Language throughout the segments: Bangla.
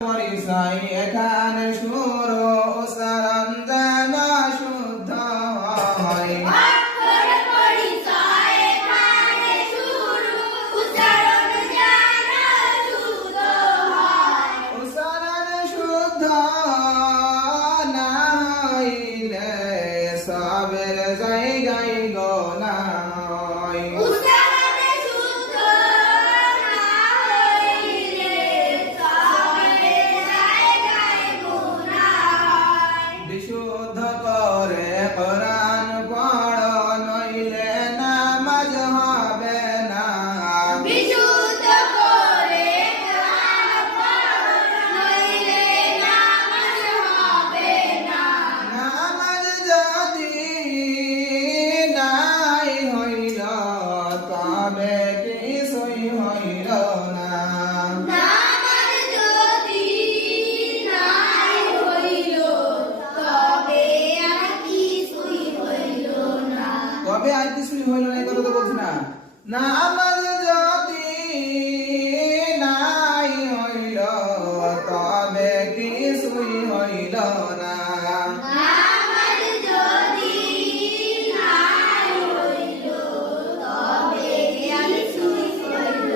পরিচয় এখানে শুরু উচ্চারণ যেন শুদ্ধ হয়। অক্ষর পরিচয় এখানে শুরু, উচ্চারণ যেন শুদ্ধ হয়। উচ্চারণ শুদ্ধ না হইলে সবের জায়গায় গোনা হয়। উচ্চারণ শুদ্ধ না হইলে সবের জায়গায় গুনাহ হয়। বিশুদ্ধ করে কোরআন পড়ো নইলে নামাজ হবে না। বিশুদ্ধ করে কোরআন পড়ো নইলে নামাজ হবে না। নামাজ যদি নাই হইল তবে কিছুই হইল না। নামাজ যদি নাই হইল তবে আর কিছুই হইল না। তবে আর কিছুই হইল না, এই কথা তো বলছি না। নামাজ যদি নাই হইল তবে কিছুই হইল না। নামাজ যদি নাই হইল তবে আর কিছুই হইল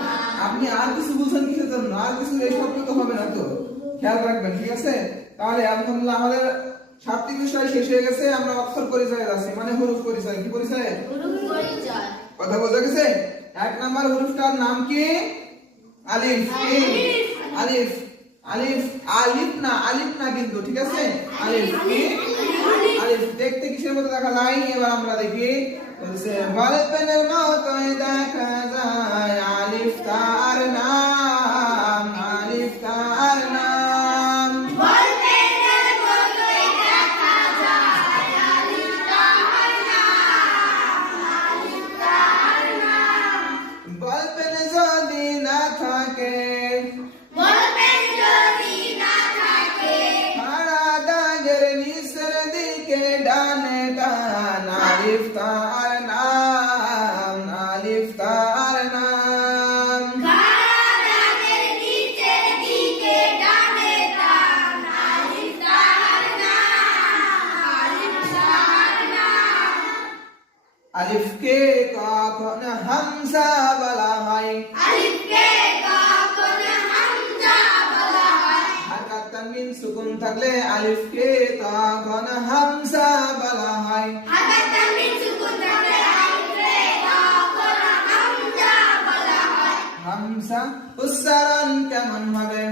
না। আপনি আর কিছু বুঝছেন কিসের জন্য? আর কিছু এই শব্দ তো হবে না, তো খেয়াল রাখবেন, ঠিক আছে? তাহলে আলহামদুলিল্লাহ আমাদের 7টি বিষয় শেষ হয়ে গেছে। আমরা অক্ষর পরিচয়ে যাচ্ছি, মানে হরফ পরিচয়। কি পরিচয়? হরফ পরিচয়। কথা বোঝা গেছে? 1 নাম্বার হরফটার নাম কি? আলিফ। কি? আলিফ। আলিফ আলিফ না কিন্তু, ঠিক আছে? আলিফ কি? আলিফ দেখতে কিসের মতো দেখা যায়? এবার আমরা দেখি। বলছে বলপেনের মতোই দেখা যায়, আলিফ তার নাম, আলিফ তার নাম। বলপেনের মতোই দেখা যায়, আলিফ তার নাম, আলিফ তার নাম। বলপেন যদি না থাকে, বলপেন যদি না থাকে, খাড়া দাগের নিচের দিকে ডানে টান, আলিফ তার নাম, আলিফ তার নাম। খাড়া দাগের নিচের দিকে ডানে টান, আলিফ তার নাম, আলিফ তার নাম। আলিফকে কখন হামজা বলা হয়? আলিফকে কখন হামজা বলা হয়? হারকাত তানবিন সুকুন থাকলে আলিফকে তখন হামজা বলা হয়। হারকাত তানবিন সুকুন থাকলে আলিফকে কখন হামজা বলা হয়? হামজা উচ্চারণ কেমন হবে?